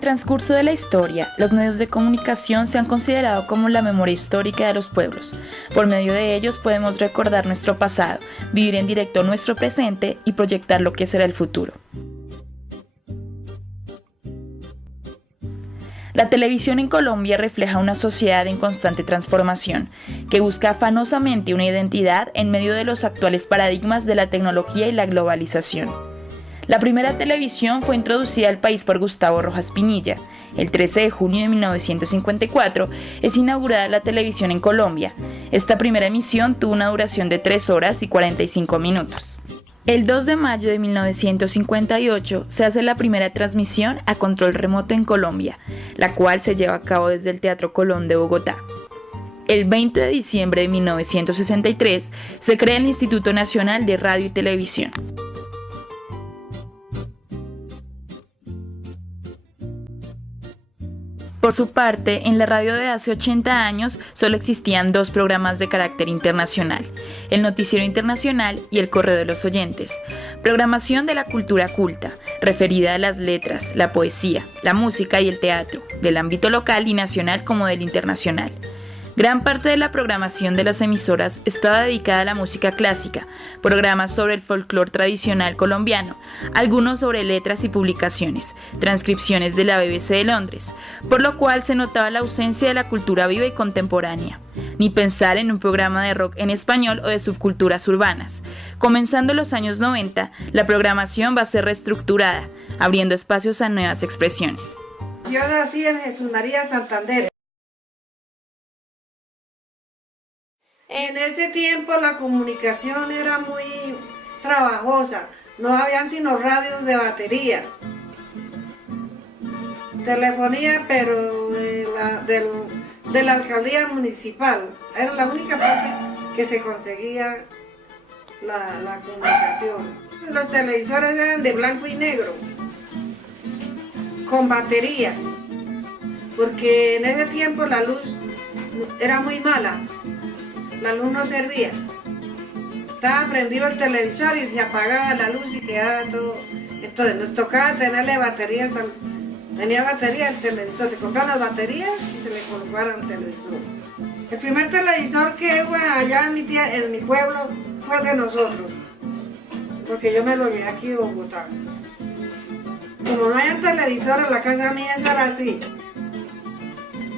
el transcurso de la historia, los medios de comunicación se han considerado como la memoria histórica de los pueblos. Por medio de ellos podemos recordar nuestro pasado, vivir en directo nuestro presente y proyectar lo que será el futuro. La televisión en Colombia refleja una sociedad en constante transformación, que busca afanosamente una identidad en medio de los actuales paradigmas de la tecnología y la globalización. La primera televisión fue introducida al país por Gustavo Rojas Pinilla. El 13 de junio de 1954 es inaugurada la televisión en Colombia. Esta primera emisión tuvo una duración de 3 horas y 45 minutos. El 2 de mayo de 1958 se hace la primera transmisión a control remoto en Colombia, la cual se lleva a cabo desde el Teatro Colón de Bogotá. El 20 de diciembre de 1963 se crea el Instituto Nacional de Radio y Televisión. Por su parte, en la radio de hace 80 años solo existían 2 programas de carácter internacional, el Noticiero Internacional y el Correo de los Oyentes, programación de la cultura culta, referida a las letras, la poesía, la música y el teatro, del ámbito local y nacional como del internacional. Gran parte de la programación de las emisoras estaba dedicada a la música clásica, programas sobre el folclore tradicional colombiano, algunos sobre letras y publicaciones, transcripciones de la BBC de Londres, por lo cual se notaba la ausencia de la cultura viva y contemporánea. Ni pensar en un programa de rock en español o de subculturas urbanas. Comenzando los años 90, la programación va a ser reestructurada, abriendo espacios a nuevas expresiones. Yo nací en Jesús María Santander. En ese tiempo la comunicación era muy trabajosa, no habían sino radios de batería, telefonía, pero de la alcaldía municipal, era la única parte que se conseguía la comunicación. Los televisores eran de blanco y negro, con batería, porque en ese tiempo la luz era muy mala. La luz no servía. Estaba prendido el televisor y se apagaba la luz y quedaba todo. Entonces nos tocaba tenerle baterías. Tenía batería el televisor. Se compraban las baterías y se le colocaban al televisor. El primer televisor que hubo allá en mi pueblo fue el de nosotros. Porque yo me lo vi aquí en Bogotá. Como no había televisor en la casa mía, eso era así.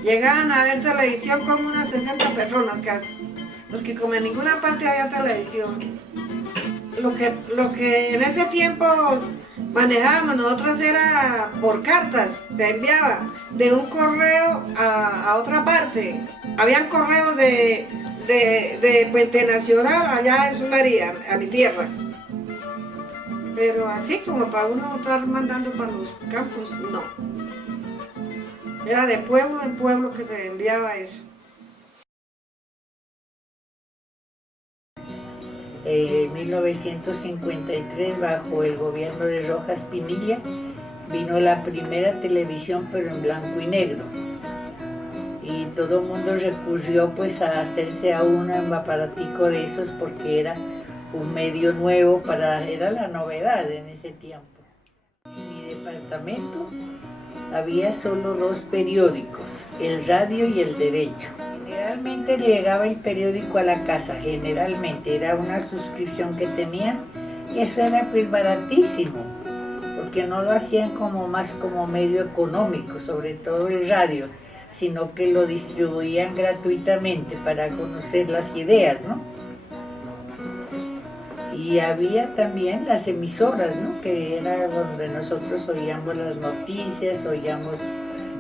Llegaban a ver televisión como unas 60 personas casi. Porque como en ninguna parte había televisión, lo que en ese tiempo manejábamos nosotros era por cartas, se enviaba de un correo a otra parte. Habían correos de Puente Nacional allá en Sumaría, a mi tierra. Pero así como para uno estar mandando para los campos, no. Era de pueblo en pueblo que se enviaba eso. En 1953, bajo el gobierno de Rojas Pinilla, vino la primera televisión, pero en blanco y negro. Y todo el mundo recurrió pues a hacerse a un aparatico de esos porque era un medio nuevo, era la novedad en ese tiempo. En mi departamento había solo 2 periódicos, el Radio y el Derecho. Generalmente llegaba el periódico a la casa, generalmente era una suscripción que tenían y eso era pues baratísimo, porque no lo hacían como medio económico, sobre todo el radio, sino que lo distribuían gratuitamente para conocer las ideas, ¿no? Y había también las emisoras, ¿no? Que era donde nosotros oíamos las noticias, oíamos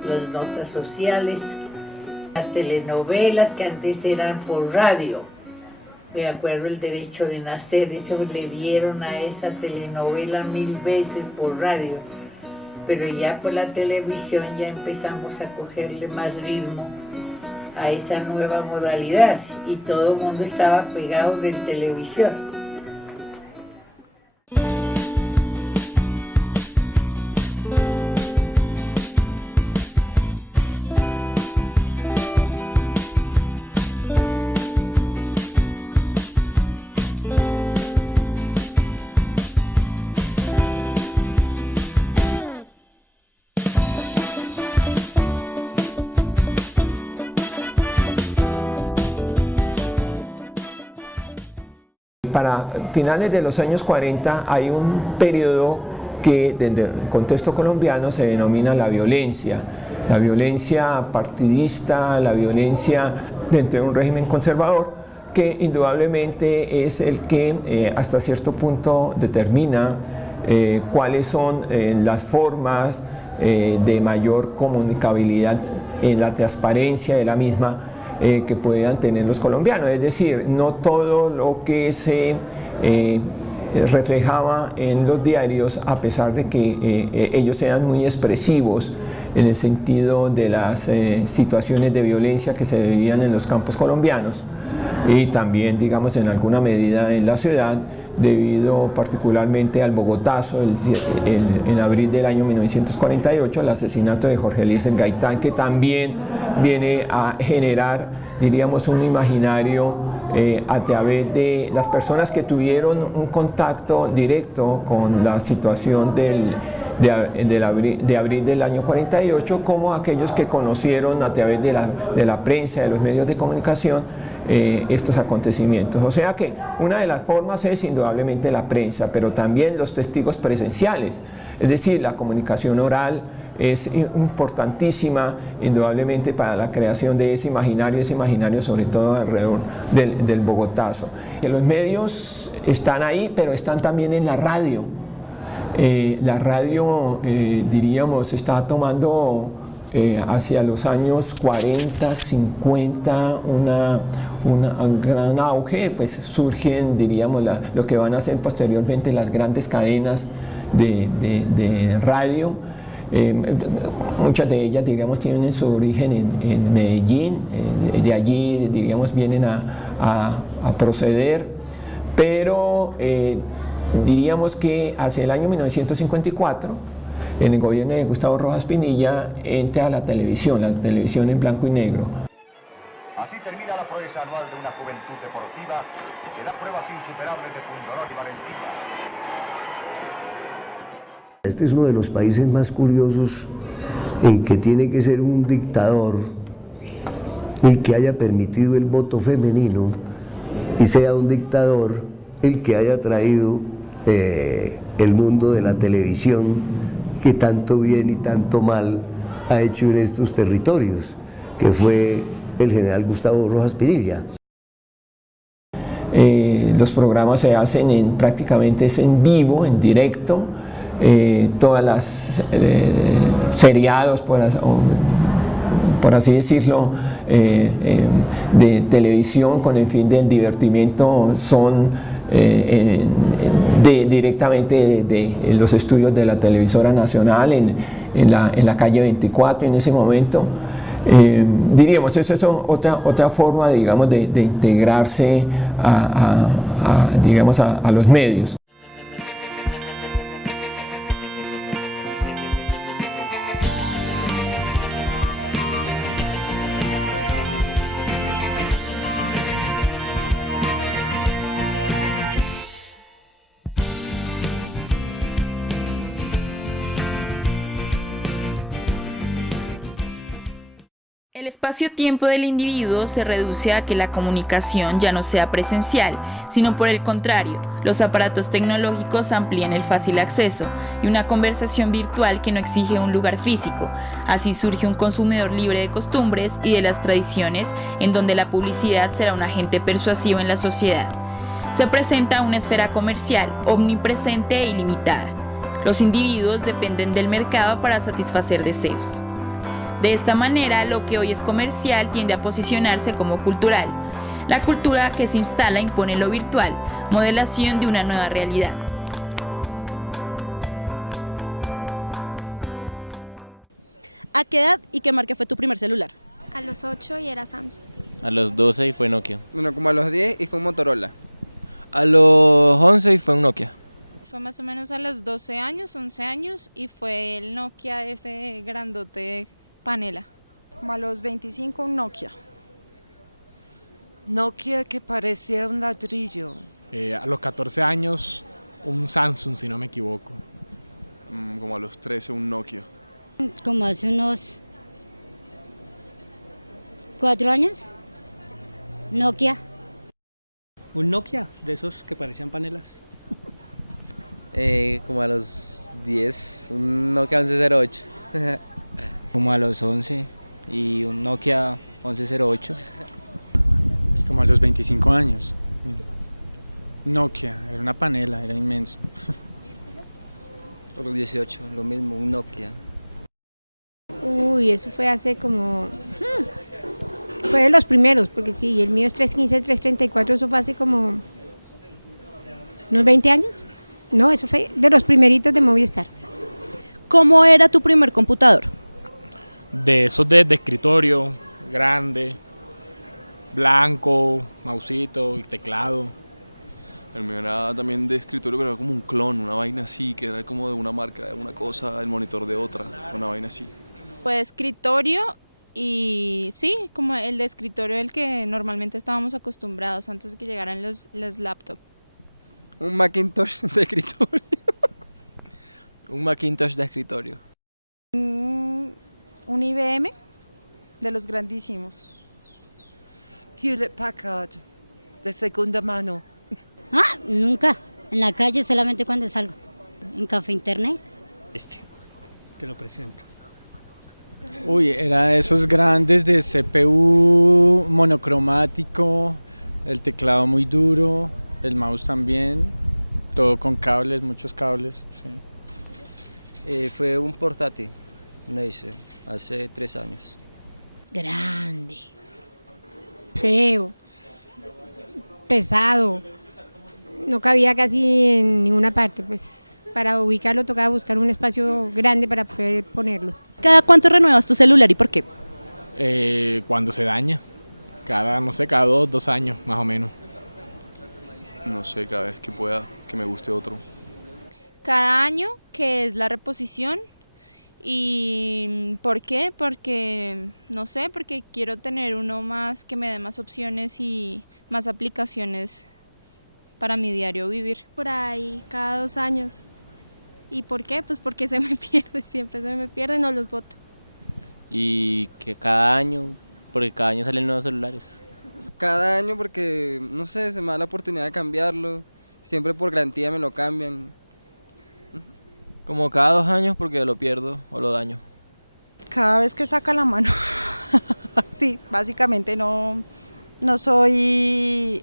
las notas sociales. Las telenovelas que antes eran por radio, me acuerdo El Derecho de Nacer, eso le dieron a esa telenovela 1000 veces por radio, pero ya por la televisión ya empezamos a cogerle más ritmo a esa nueva modalidad y todo el mundo estaba pegado del televisor. para finales de los años 40 hay un periodo que desde el contexto colombiano se denomina la violencia partidista, la violencia dentro de un régimen conservador, que indudablemente es el que hasta cierto punto determina cuáles son las formas de mayor comunicabilidad en la transparencia de la misma que puedan tener los colombianos. Es decir, no todo lo que se reflejaba en los diarios, a pesar de que ellos eran muy expresivos en el sentido de las situaciones de violencia que se vivían en los campos colombianos, y también, digamos, en alguna medida en la ciudad, debido particularmente al Bogotazo en abril del año 1948, el asesinato de Jorge Eliezer Gaitán, que también viene a generar, diríamos, un imaginario a través de las personas que tuvieron un contacto directo con la situación de abril del año 48, como aquellos que conocieron a través de la prensa, de los medios de comunicación, estos acontecimientos. O sea que una de las formas es indudablemente la prensa, pero también los testigos presenciales, es decir, la comunicación oral es importantísima indudablemente para la creación de ese imaginario sobre todo alrededor del Bogotazo. Los medios están ahí, pero están también en la radio. La radio, diríamos, está tomando hacia los años 40, 50 un gran auge, pues surgen, diríamos, lo que van a ser posteriormente las grandes cadenas de radio. Muchas de ellas, digamos, tienen su origen en Medellín, de allí, diríamos, vienen a proceder, pero diríamos que hacia el año 1954, en el gobierno de Gustavo Rojas Pinilla, entra la televisión en blanco y negro. Así termina la proeza anual de una juventud deportiva que da pruebas insuperables de pundonor y valentía. Este es uno de los países más curiosos en que tiene que ser un dictador el que haya permitido el voto femenino y sea un dictador el que haya traído el mundo de la televisión que tanto bien y tanto mal ha hecho en estos territorios, que fue el general Gustavo Rojas Pinilla. Los programas se hacen prácticamente es en vivo, en directo, todas las seriados, por así decirlo, de televisión con el fin del divertimiento son directamente de los estudios de la televisora nacional en la calle 24 en ese momento. Diríamos, eso es otra forma, digamos, de integrarse digamos, a los medios. El espacio-tiempo del individuo se reduce a que la comunicación ya no sea presencial, sino por el contrario, los aparatos tecnológicos amplían el fácil acceso y una conversación virtual que no exige un lugar físico. Así surge un consumidor libre de costumbres y de las tradiciones, en donde la publicidad será un agente persuasivo en la sociedad. Se presenta una esfera comercial omnipresente e ilimitada. Los individuos dependen del mercado para satisfacer deseos. De esta manera, lo que hoy es comercial tiende a posicionarse como cultural. La cultura que se instala impone lo virtual, modelación de una nueva realidad. ¿A qué edad y qué marca fue tu primer celular? A los 8 y era Samsung. A los 12 y fue Nokia. Bueno, como a los 10 y fue un Motorola. A los 11 y fue un Nokia. Fue más o menos a los 12 años, 11 años y fue el Nokia ese grandote panela. Como a los 25 un Nokia. Nokia que parecía un ladrillo. A los 14 años un Samsung, si no me equivoco. Como a los 13 un Nokia. Como hace unos 4 años, Nokia. Un Nokia, de esos que parecían panelas. Como a los 10, un Nokia 1108. Como a los 11 y un Nokia 1108. Y como a los 25 años. Nokia, era una panela, era inmenso. A los 18, lo mismo, un Nokia. Uy, eso fue hace como... Fue de los primeros, porque sí, el mío es 315, 334, eso fue hace como... ¿Unos 20 años? No, eso fue de los primeritos de Movistar. ¿Cómo era tu primer computador? De esos de escritorio, grande, blanco, mausito y teclado. El mío era también de escritorio, pero era como un clon, una vaina así, que era como de una marca, de una cosa, el monitor de otra, una vaina así. Fue de escritorio y sí, como el de escritorio el que normalmente estábamos acostumbrados antes de que llegaran los laptops. Un Macintosh de escritorio. Un Macintosh de escritorio. Un IBM de los grandísimos. Hewlett Packard, de segunda mano. Ah, nunca. En la calle solamente cuando salgo. En café internet. Te lo presento. Uy, era de esos grandes de CPU monocromático, el teclado muy duro, el mouse también, todo con cables, muchos cables, sí. Fue un portátil, un Acer, hace 3 años. Grande. Feo. Pesado. No cabía casi en ninguna parte, pues para ubicarlo tocaba buscar un espacio grande para poder ponerlo. ¿Cada cuánto renuevas tu celular y por qué? Cuando se daña, cada 2 años más o menos. No sé, cada vez que pueda, que me guste otro. Cada año, que es la reposición. ¿Y por qué? Porque, no sé, porque quiero tener uno más que me dé más opciones y más aplicaciones para mi diario vivir. Por ahí, cada 2 años. ¿Y por qué? Pues porque se me pierde, siempre se me pierde, no los boto. Y que cada año, porque cada año salen nuevos celulares. Cada año porque, no sé, se me da la oportunidad de cambiarlo. Siempre por garantía me lo cambian. Como cada 2 años porque lo pierdo o lo daño. Cada vez que saca la mano. Sí, básicamente no soy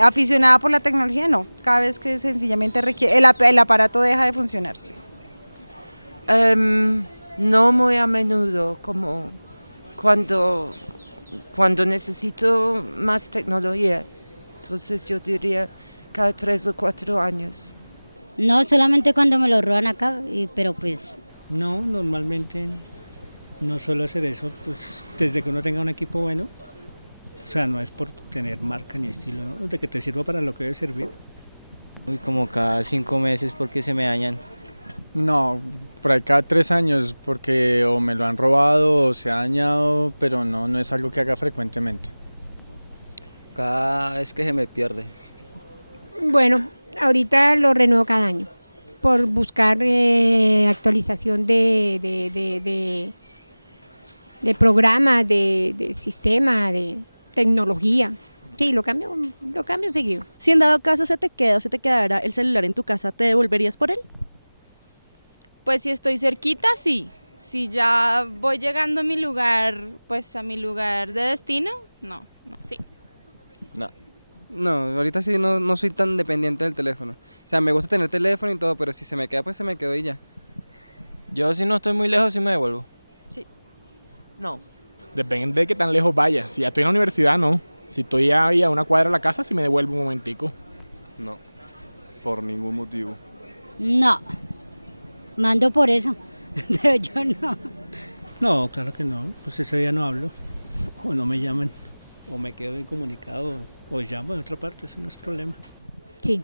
aficionada por la tecnología, no. Cada vez que sencillamente requiere, el aparato deja de funcionar. Sí. No muy a menudo, como cuando necesito más tecnología. Entonces yo diría cada 3 o 4 años. No, solamente cuando me lo roban acá, pero pues... No, normalmente no suelo hacer eso, pues desde que uno tenga un equipo bueno. O sea, no es por tener marca ni estilo, ¿no? Desde que te sirva para lo que debe servir. Uy, como cada 5 meses porque se me dañan. No, por ahí cada 3 años porque o me lo han robado o se ha dañado, pero no es algo que haga frecuentemente. Cada vez que se me pierde. Bueno, ahorita lo renuevo cada año por buscar actualización de programa, de sistema, de tecnología. Sí, lo cambio seguido. Si en dado caso se te queda o se te quedara el celular en tu casa, ¿te devolverías por él? Pues si estoy cerquita, sí. Si ya voy llegando a mi lugar, pues a mi lugar de destino, no, sí. No, ahorita sí no soy tan dependiente del teléfono. O sea, me gusta tener teléfono y todo, pero si se me queda, pues se me quedó y ya. Yo si no estoy muy lejos sí me devuelvo. Sí. No. Depende de qué tan lejos vaya. Si ya estoy en la universidad, no. Si estoy ahí a una cuadra de la casa, sí me devuelvo un momentico. No, por ningún motivo. No. Mando por eso, pero yo no. No, claro que no. Pues ese día no hablo. O no me llaman. O me quedo incomunicado. O llamo de otra parte, eso no es problema. Sí.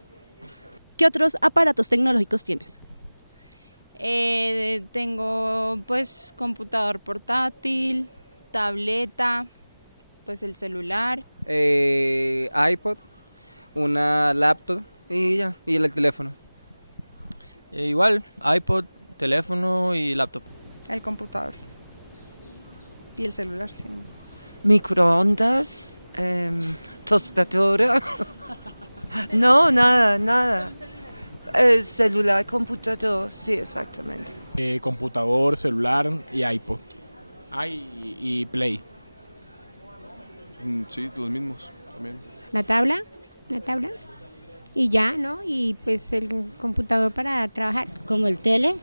¿Qué otros aparatos tecnológicos tienes? Tengo pues computador portátil, tableta, pues el celular. iPod, una laptop y ya, y el teléfono. Igual, iPod, teléfono y laptop. El computador. Y el celular, sí. Microondas, Tostadora. No, nada. Celular, computador, sí, exactamente. Computador, celular y iPod. Y Play. Sí, los mismos también. La tabla. Y ya, ¿no? Y pues el computador para trabajar. ¿Como el tele?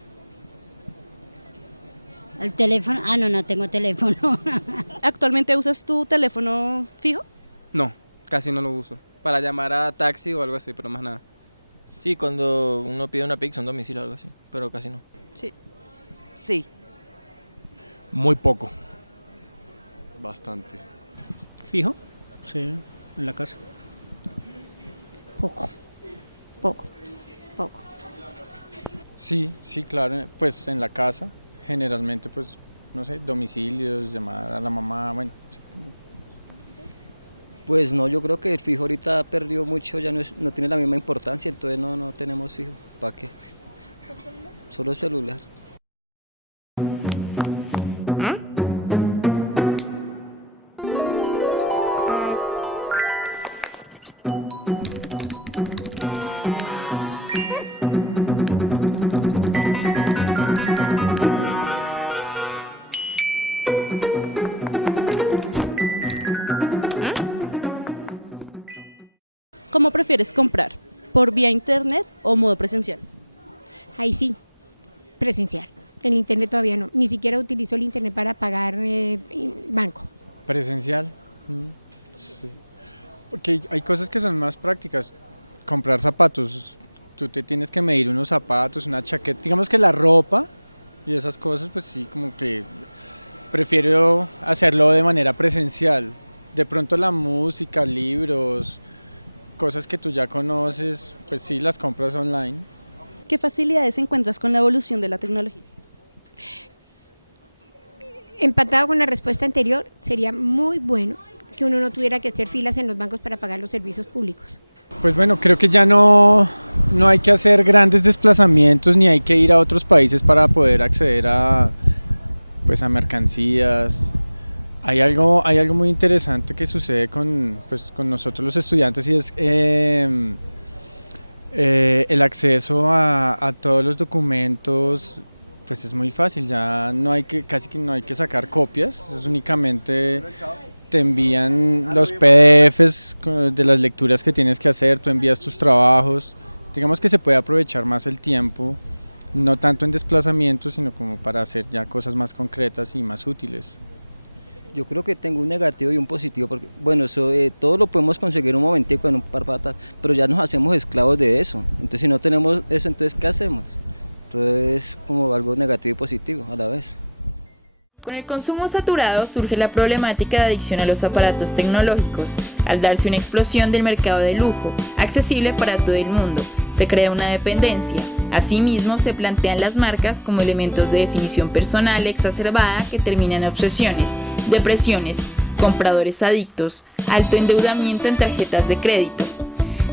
¿El teléfono? No tengo teléfono. ¿Actualmente usas tu teléfono fijo? No, casi no lo uso. Para llamar a taxi o algo así, pero más nada. Sí, cuando uno pide una pizza, un domicilio o algo así, pero casi no. Sí. Muy poco. Bastante. ¿Fijo? Sí, en la casa. Poco. Sí, claro, pues en la casa, generalmente pues, no sé, domicilios, llamar a la mamá, bueno. Sí. Pues no, yo creo que el fijo ahorita perdió mucho, ya no tiene la misma importancia, entonces no tenemos fijo. ¿Para qué? Solo celular. ¿Cómo prefieres comprar? ¿Por vía internet o modo presencial? Ahí sí, presencial. El internet todavía no. Ni siquiera utilizo el internet para pagar banco. Presencial. Sí. Porque hay cosas que son más prácticas. Comprar zapatos. Tú te tienes que medir unos zapatos, una chaqueta. Digamos que la ropa y esas cosas, pues sí, como que prefiero hacerlo de manera presencial. De pronto la música, libros, cosas que tú ya conoces, pues sí, las compras online. ¿Qué facilidades encuentras con la evolución de la tecnología? Empatado con la respuesta anterior, sería muy bueno que uno no tuviera que hacer filas en los bancos para pagar los servicios públicos. Pues bueno, creo que ya no hay que hacer grandes desplazamientos ni hay que ir a otros países para poder acceder a mercancías. Hay algo muy interesante que sucede con nosotros los estudiantes y es el acceso a todos los documentos. Pues es muy fácil, ya casi que no hay que sacar copias, es únicamente te envían los PDFs de las lecturas que tienes que hacer, tú envías tus trabajos, digamos que se puede aprovechar más el tiempo, no tanto en desplazamiento, sino como para hacer ya cosas más concretas y más útiles. Yo creo que tengo un negativo y un positivo, porque bueno, todo lo podemos conseguir un momentico en un par de patas, pero ya nos hacemos esclavos de eso, entonces si no tenemos eso, entonces ¿qué hacemos? Entonces es como algo negativo y positivo a la vez. Con el consumo saturado surge la problemática de adicción a los aparatos tecnológicos. Al darse una explosión del mercado de lujo, accesible para todo el mundo, se crea una dependencia. Asimismo, se plantean las marcas como elementos de definición personal exacerbada que terminan en obsesiones, depresiones, compradores adictos, alto endeudamiento en tarjetas de crédito.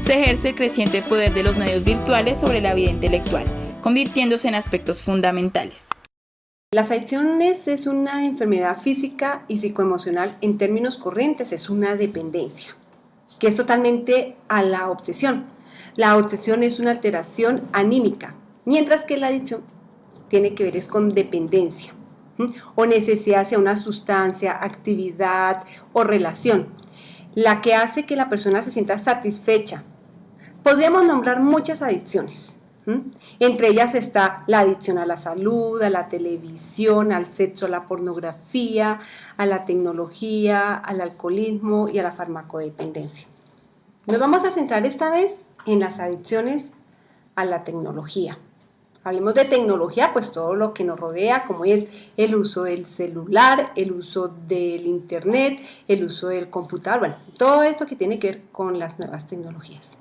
Se ejerce el creciente poder de los medios virtuales sobre la vida intelectual, convirtiéndose en aspectos fundamentales. Las adicciones es una enfermedad física y psicoemocional, en términos corrientes es una dependencia, que es totalmente a la obsesión. La obsesión es una alteración anímica, mientras que la adicción tiene que ver es con dependencia o necesidad hacia una sustancia, actividad o relación, la que hace que la persona se sienta satisfecha. Podríamos nombrar muchas adicciones. Entre ellas está la adicción a la salud, a la televisión, al sexo, a la pornografía, a la tecnología, al alcoholismo y a la farmacodependencia. Nos vamos a centrar esta vez en las adicciones a la tecnología. Hablemos de tecnología, pues todo lo que nos rodea, como es el uso del celular, el uso del internet, el uso del computador, bueno, todo esto que tiene que ver con las nuevas tecnologías.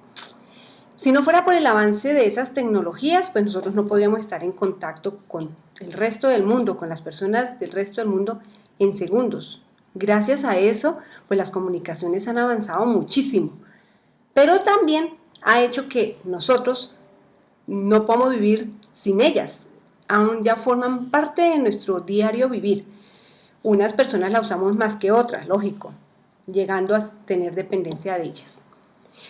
Si no fuera por el avance de esas tecnologías, pues nosotros no podríamos estar en contacto con el resto del mundo, con las personas del resto del mundo en segundos. Gracias a eso, pues las comunicaciones han avanzado muchísimo, pero también ha hecho que nosotros no podamos vivir sin ellas. Aún ya forman parte de nuestro diario vivir. Unas personas las usamos más que otras, lógico, llegando a tener dependencia de ellas.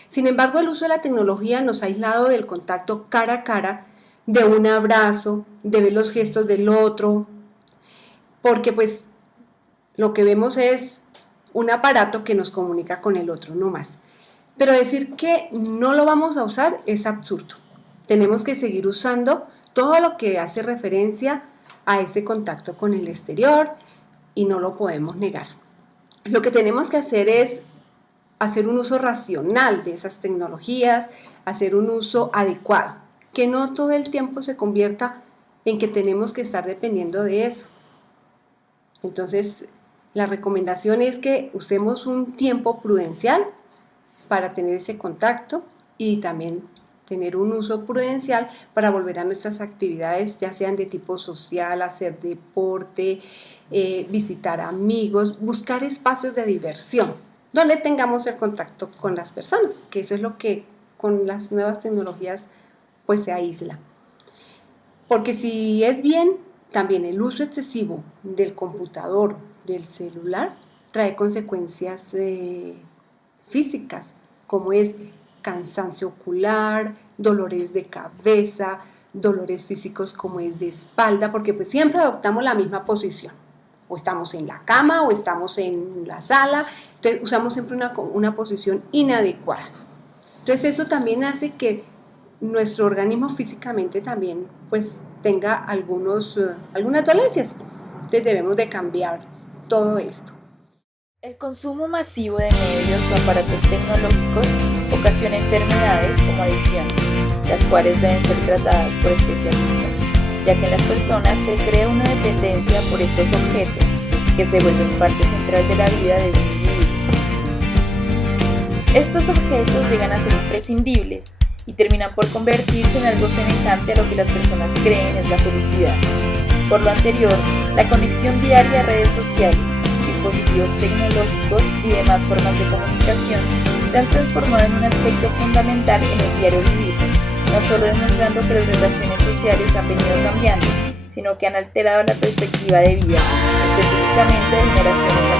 Sin embargo, el uso de la tecnología nos ha aislado del contacto cara a cara, de un abrazo, de ver los gestos del otro, porque pues lo que vemos es un aparato que nos comunica con el otro, no más. Pero decir que no lo vamos a usar es absurdo. Tenemos que seguir usando todo lo que hace referencia a ese contacto con el exterior y no lo podemos negar. Lo que tenemos que hacer es hacer un uso racional de esas tecnologías, hacer un uso adecuado, que no todo el tiempo se convierta en que tenemos que estar dependiendo de eso. Entonces, la recomendación es que usemos un tiempo prudencial para tener ese contacto y también tener un uso prudencial para volver a nuestras actividades, ya sean de tipo social, hacer deporte, visitar amigos, buscar espacios de diversión, donde tengamos el contacto con las personas, que eso es lo que con las nuevas tecnologías pues se aísla. Porque si es bien, también el uso excesivo del computador, del celular, trae consecuencias físicas, como es cansancio ocular, dolores de cabeza, dolores físicos como es de espalda, porque pues siempre adoptamos la misma posición. O estamos en la cama o estamos en la sala, entonces usamos siempre una posición inadecuada. Entonces eso también hace que nuestro organismo físicamente también pues tenga algunas dolencias. Entonces debemos de cambiar todo esto. El consumo masivo de medios o aparatos tecnológicos ocasiona enfermedades como adicciones, las cuales deben ser tratadas por especialistas, ya que en las personas se crea una dependencia por estos objetos que se vuelven parte central de la vida de un individuo. Estos objetos llegan a ser imprescindibles y terminan por convertirse en algo semejante a lo que las personas creen es la felicidad. Por lo anterior, la conexión diaria a redes sociales, dispositivos tecnológicos y demás formas de comunicación se han transformado en un aspecto fundamental en el diario vivir, no solo demostrando que las relaciones sociales han venido cambiando, sino que han alterado la perspectiva de vida, específicamente de generaciones